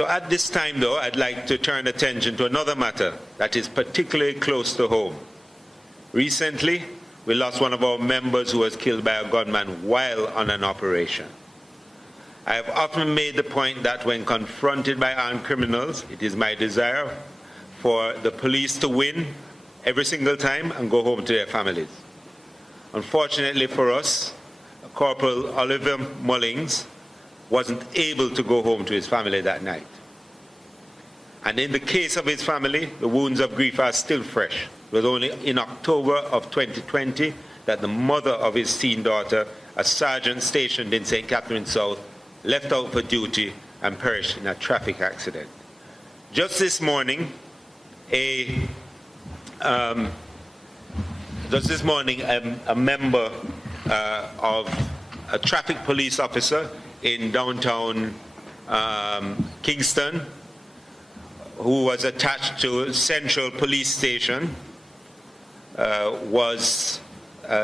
So at this time, though, I'd like to turn attention to another matter that is particularly close to home. Recently, we lost one of our members who was killed by a gunman while on an operation. I have often made the point that when confronted by armed criminals, it is my desire for the police to win every single time and go home to their families. Unfortunately for us, Corporal Oliver Mullings wasn't able to go home to his family that night. And in the case of his family, the wounds of grief are still fresh. It was only in October of 2020 that the mother of his teen daughter, a sergeant stationed in St. Catherine South, left out for duty and perished in a traffic accident. Just this morning, a member of a traffic police officer in downtown Kingston, who was attached to Central Police Station, was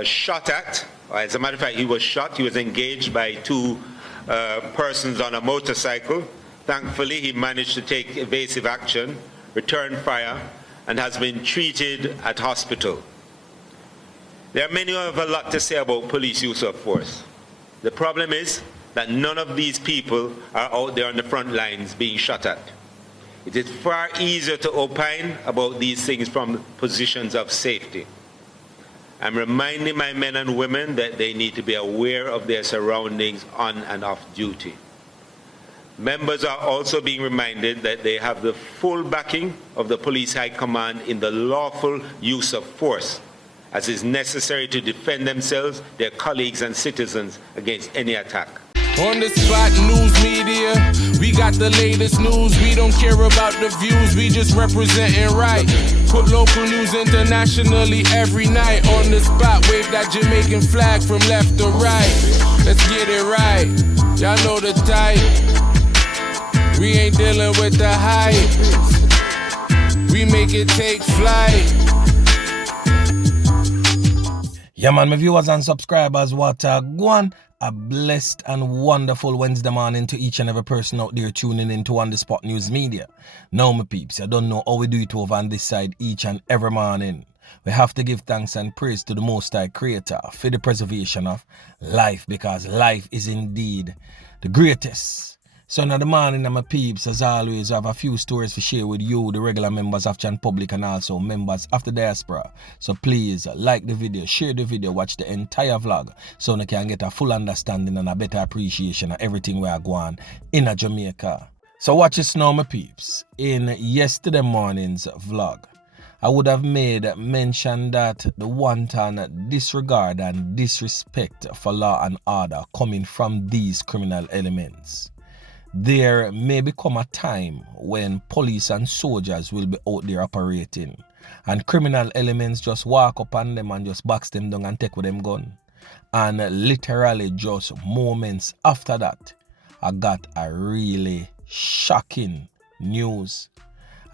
shot at. As a matter of fact, he was shot. He was engaged by two persons on a motorcycle. Thankfully, he managed to take evasive action, return fire, and has been treated at hospital. There are many who have a lot to say about police use of force. The problem is that none of these people are out there on the front lines being shot at. It is far easier to opine about these things from positions of safety. I'm reminding my men and women that they need to be aware of their surroundings on and off duty. Members are also being reminded that they have the full backing of the Police High Command in the lawful use of force, as is necessary to defend themselves, their colleagues and citizens against any attack. On the spot news media, we got the latest news. We don't care about the views, we just representing right. Put local news internationally every night. On the spot, wave that Jamaican flag from left to right. Let's get it right, y'all know the type. We ain't dealing with the hype, we make it take flight. Yeah man, my viewers and subscribers, what go on. A blessed and wonderful Wednesday morning to each and every person out there tuning in to On The Spot News Media. Now my peeps, you don't know how we do it over on this side each and every morning. We have to give thanks and praise to the Most High Creator for the preservation of life, because life is indeed the greatest. So now the morning, my peeps, as always, I have a few stories to share with you, the regular members of Chan Public and also members of the diaspora. So please like the video, share the video, watch the entire vlog so you can get a full understanding and a better appreciation of everything we are going in Jamaica. So watch this now, my peeps. In yesterday morning's vlog, I would have made mention that the wanton disregard and disrespect for law and order coming from these criminal elements. There may become a time when police and soldiers will be out there operating and criminal elements just walk up on them and just box them down and take with them gun. And literally just moments after that, I got a really shocking news.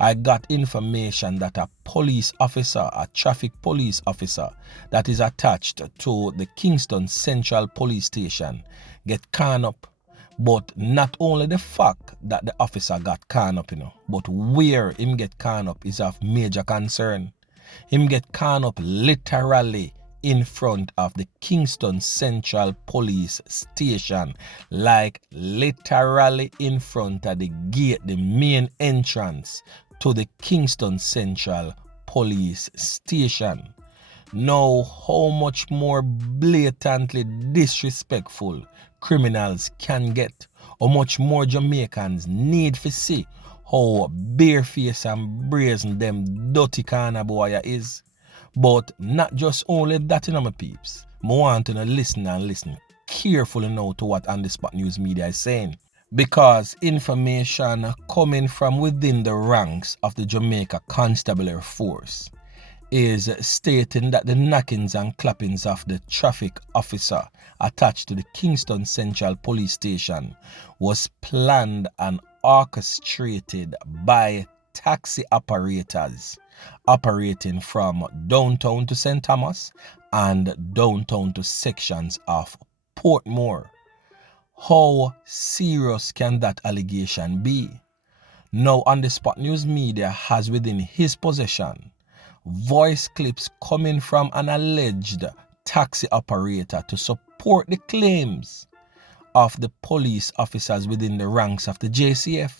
I got information that a police officer, a traffic police officer that is attached to the Kingston Central Police Station get caught up. But not only the fact that the officer got caught up, but where him get caught up is of major concern. Him get caught up literally in front of the Kingston Central Police Station, like literally in front of the gate, the main entrance to the Kingston Central Police Station. Now, how much more blatantly disrespectful criminals can get, how much more Jamaicans need to see how barefaced and brazen them dirty corner boy is. But not just only that, my peeps. I want to listen and listen carefully now to what On The Spot News Media is saying. Because information coming from within the ranks of the Jamaica Constabulary Force is stating that the knockings and clappings of the traffic officer attached to the Kingston Central Police Station was planned and orchestrated by taxi operators operating from downtown to St. Thomas and downtown to sections of Portmore. How serious can that allegation be? Now on the Spot News Media has within his possession voice clips coming from an alleged taxi operator to support the claims of the police officers within the ranks of the JCF.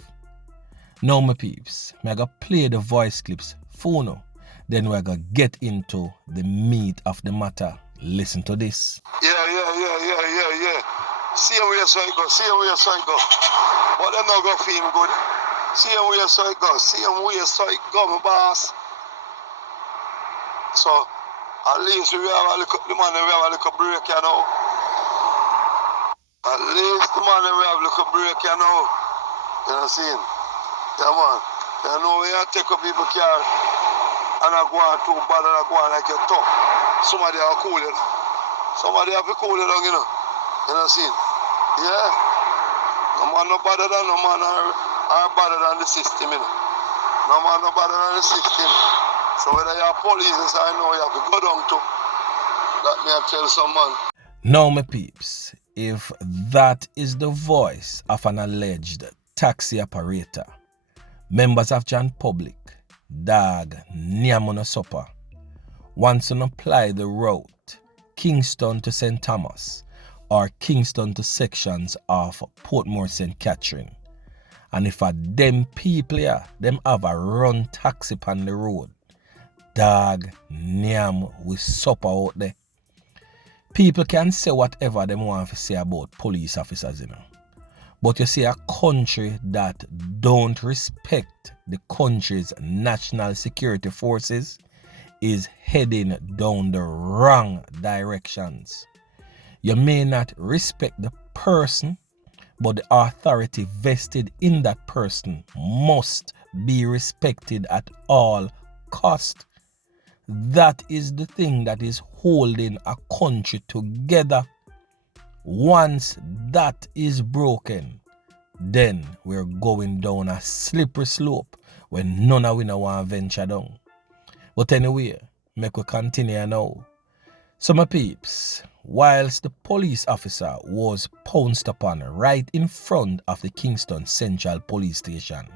Now my peeps, I'm going to play the voice clips for now. Then we're going to get into the meat of the matter. Listen to this. Yeah. See him where so it go, But them not go feel good. See him where so it go, my boss. So, at least we have a little, the man, we have a little break, you know. At least the man, we have a little break, you know. You know what I'm saying? Yeah, man. You know, when you take up people's car and I go on too bad and I go on like you're tough, somebody will cool it. Somebody have to cool it down, you know. You know what I'm saying? Yeah. No man no better than no man are better than the system, you know. No man no better than the system. So whether you're police, I know you have to go down to. That may I tell someone. Now my peeps, if that is the voice of an alleged taxi operator, members of John Public, Dag, Niamona Supper, wants to apply the route Kingston to St. Thomas or Kingston to sections of Portmore St. Catherine. And if a them people here, them have a run taxi on the road, Dag, Niam, we supper out there. People can say whatever they want to say about police officers, you know. But you see, a country that don't respect the country's national security forces is heading down the wrong directions. You may not respect the person, but the authority vested in that person must be respected at all cost. That is the thing that is holding a country together. Once that is broken, then we're going down a slippery slope when none of we know want to venture down. But anyway, make we continue now. So my peeps, whilst the police officer was pounced upon right in front of the Kingston Central Police Station,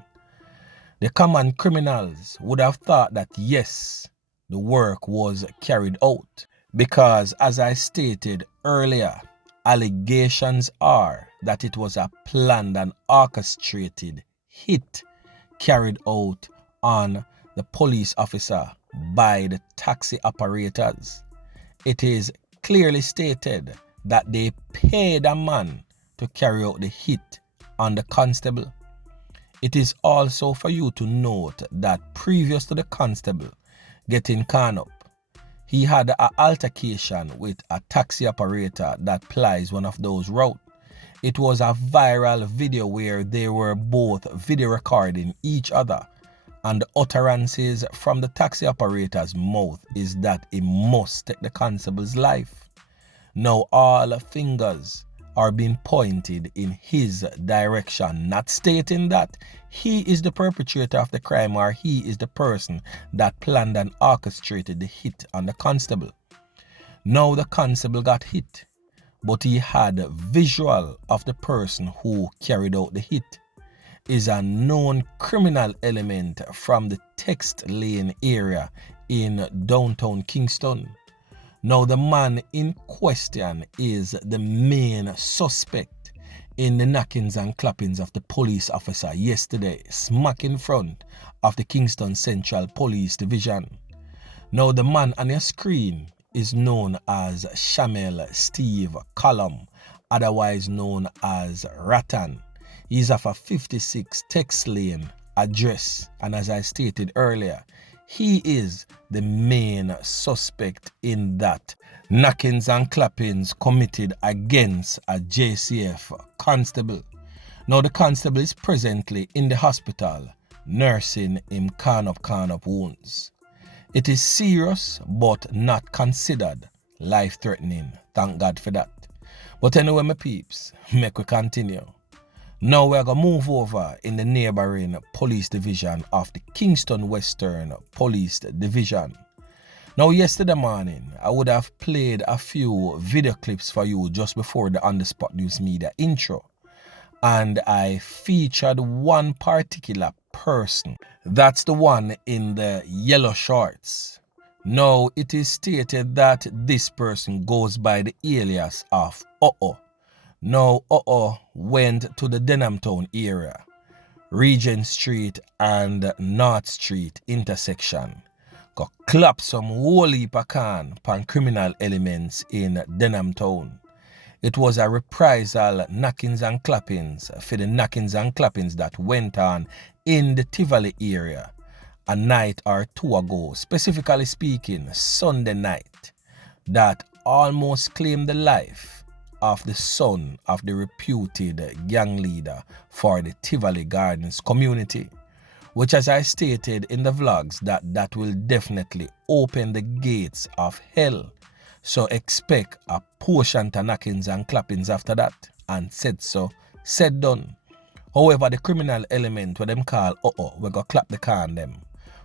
the common criminals would have thought that yes, the work was carried out. Because as I stated earlier, allegations are that it was a planned and orchestrated hit carried out on the police officer by the taxi operators. It is clearly stated that they paid a man to carry out the hit on the constable. It is also for you to note that previous to the constable getting caught up, he had an altercation with a taxi operator that plies one of those routes. It was a viral video where they were both video recording each other, and the utterances from the taxi operator's mouth is that he must take the constable's life. Now all fingers are being pointed in his direction, not stating that he is the perpetrator of the crime or he is the person that planned and orchestrated the hit on the constable. Now the constable got hit, but he had visual of the person who carried out the hit. Is a known criminal element from the Text Lane area in downtown Kingston. Now the man in question is the main suspect in the knockings and clappings of the police officer yesterday, smack in front of the Kingston Central Police Division. Now the man on your screen is known as Shamel Steve Collum, otherwise known as Rattan. He's of a 56 Text Lane address, and as I stated earlier, he is the main suspect in that knockings and clappings committed against a JCF constable. Now the constable is presently in the hospital nursing him can up wounds. It is serious but not considered life-threatening, thank God for that. But anyway my peeps, make we continue. Now we're going to move over in the neighboring police division of the Kingston Western Police Division. Now yesterday morning, I would have played a few video clips for you just before the On The Spot News Media intro. And I featured one particular person. That's the one in the yellow shorts. Now, it is stated that this person goes by the alias of Uh-oh. Now, Uh-oh went to the Denhamtown area, Regent Street and North Street intersection. Go clap some whole heap of can pan criminal elements in Denhamtown. It was a reprisal knockings and clappings for the knockings and clappings that went on in the Tivoli area a night or two ago, specifically speaking Sunday night, that almost claimed the life of the son of the reputed gang leader for the Tivoli Gardens community, which, as I stated in the vlogs, that will definitely open the gates of hell. So expect a portion to knockings and clappings after that, and said so, said done. However, the criminal element, what them call Uh-oh, we go clap the can them,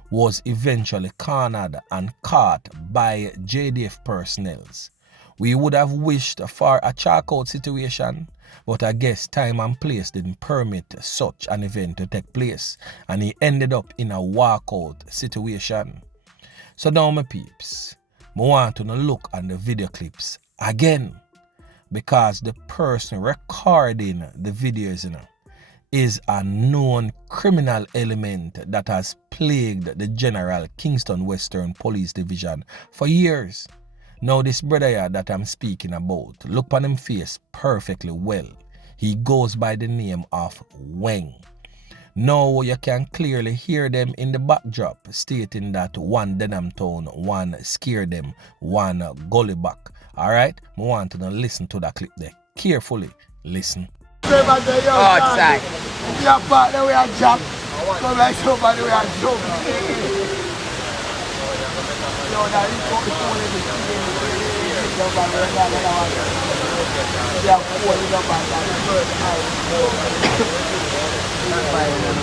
was eventually cornered and caught by JDF personnels. We would have wished for a charcoal situation, but I guess time and place didn't permit such an event to take place, and he ended up in a walkout situation. So now, my peeps, I want to look at the video clips again, because the person recording the videos, is a known criminal element that has plagued the General Kingston Western Police Division for years. Now, this brother here that I'm speaking about, look upon him face perfectly well. He goes by the name of Weng. Now, you can clearly hear them in the backdrop stating that one Denhamtown, one scare them, one gully back. Alright? I want to listen to that clip there. Carefully listen. Outside. We are partner, we are jump. Come like somebody, we are jump.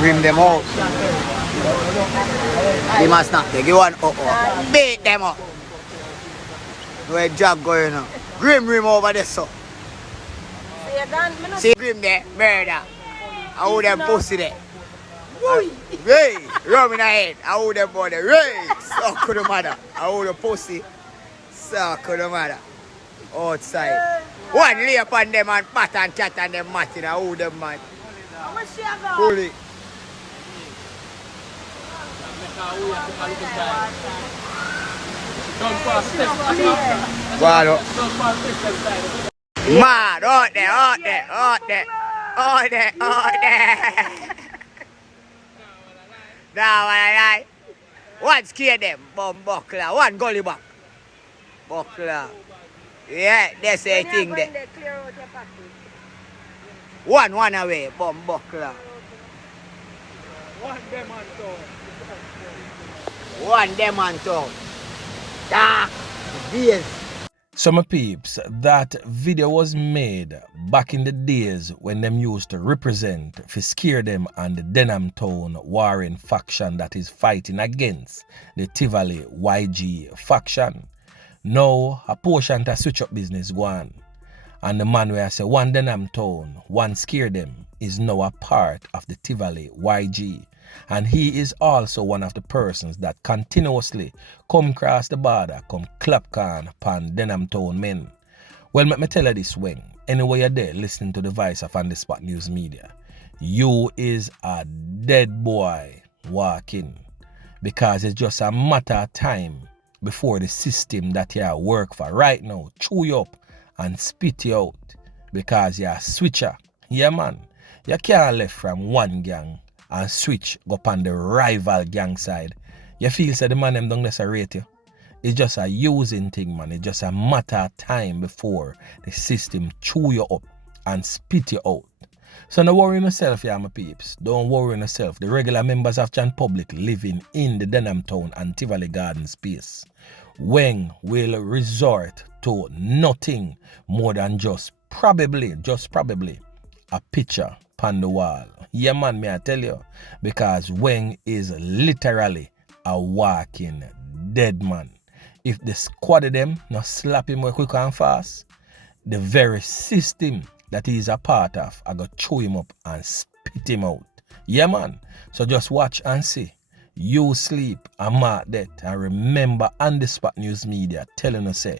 Rim them out. They must not take one up. Beat them up. Where job going on? Grim rim over there, so. See grim there, murder. I would have pussy there. Hey, rum in the head. I would have bought the ray. So could the mother. I would have pussy. So could the mother. Outside. One lay upon them and pat and chat and them matting. I would have man. Fully. Mad, out there, out there, out there, out there, out there. Now, I one scare them, bomb buckler, one gully back. Buckler. Yeah, that's a thing there. One away, bomb buckler. One them on top. Dark. Yes. So my peeps, that video was made back in the days when them used to represent for scare them and the Denhamtown warring faction that is fighting against the Tivoli YG faction. Now a portion to switch up business go on. And the man where I say one Denhamtown, one scare them is now a part of the Tivoli YG. And he is also one of the persons that continuously come across the border, come clap can upon Denhamtown men. Well, let me tell you this, Weng. Anyway you're there listening to the voice of On The Spot News Media, you is a dead boy walking. Because it's just a matter of time before the system that you work for right now chew you up and spit you out. Because you're a switcher. Yeah, man. You can't left from one gang and switch go upon the rival gang side. You feel the man them don't necessarily rate you. It's just a using thing, man. It's just a matter of time before the system chew you up and spit you out. So don't worry yourself, yeah, my peeps. Don't worry yourself. The regular members of Chan Public living in the Denhamtown and Tivoli Garden space, Weng will resort to nothing more than just probably a picture upon the wall. Yeah, man, may I tell you, because Weng is literally a walking dead man. If the squad of them not slap him quick and fast, the very system that he is a part of, I go chew him up and spit him out. Yeah, man. So just watch and see. You sleep and mark that. And remember, on the Spot News Media telling us, say,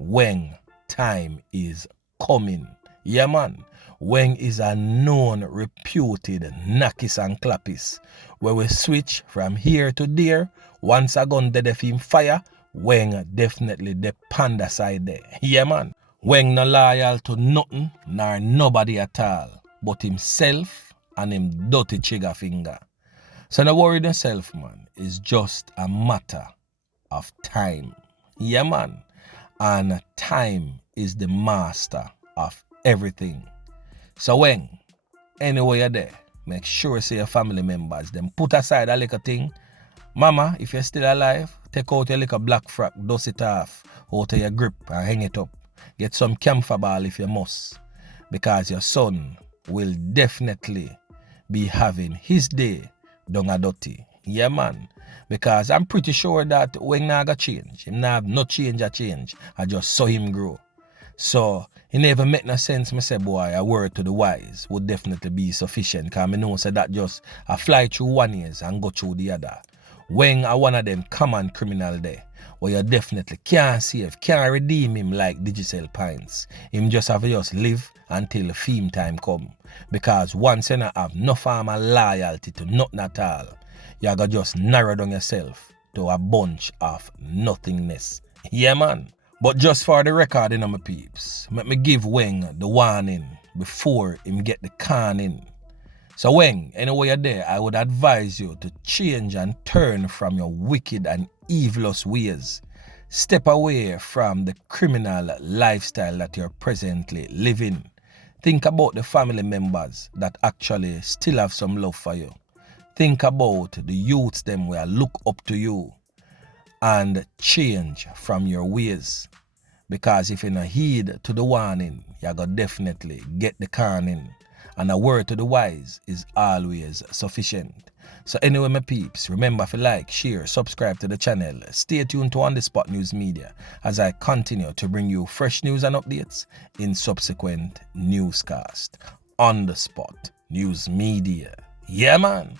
Weng time is coming. Yeah, man. Weng is a known, reputed knackis and clappis. Where we switch from here to there. Once a gun dead him fire, Weng definitely the panda side there. Yeah, man. Weng no loyal to nothing nor nobody at all, but himself and him dirty trigger finger. So no worry yourself, man. It's just a matter of time. Yeah, man. And time is the master of everything. So when, anywhere you're there, make sure say your family members, them put aside a little thing. Mama, if you're still alive, take out your little black frock, dust it off, out of your grip and hang it up. Get some camphor ball if you must. Because your son will definitely be having his day down a dirty. Yeah, man. Because I'm pretty sure that Weng not gonna change. Him not have no change a change. I just saw him grow. So, it never make no sense, me say, boy, a word to the wise would definitely be sufficient. Because I know say that just a fly through one ears and go through the other. Weng are one of them common criminal there. Where you definitely can't save, can't redeem him like Digital Pines. Him just have to just live until the fame time come. Because once you not have no form of loyalty to nothing at all, you gotta just narrow down yourself to a bunch of nothingness. Yeah, man. But just for the record, you know, my peeps, let me give Weng the warning before him get the can in. So Weng, anyway you're there, I would advise you to change and turn from your wicked and evilous ways. Step away from the criminal lifestyle that you're presently living. Think about the family members that actually still have some love for you. Think about the youths them where look up to you. And change from your ways. Because if you not heed to the warning, you gotta definitely get the carning. And a word to the wise is always sufficient. So anyway, my peeps, remember to like, share, subscribe to the channel. Stay tuned to On The Spot News Media as I continue to bring you fresh news and updates in subsequent newscast. On The Spot News Media. Yeah, man.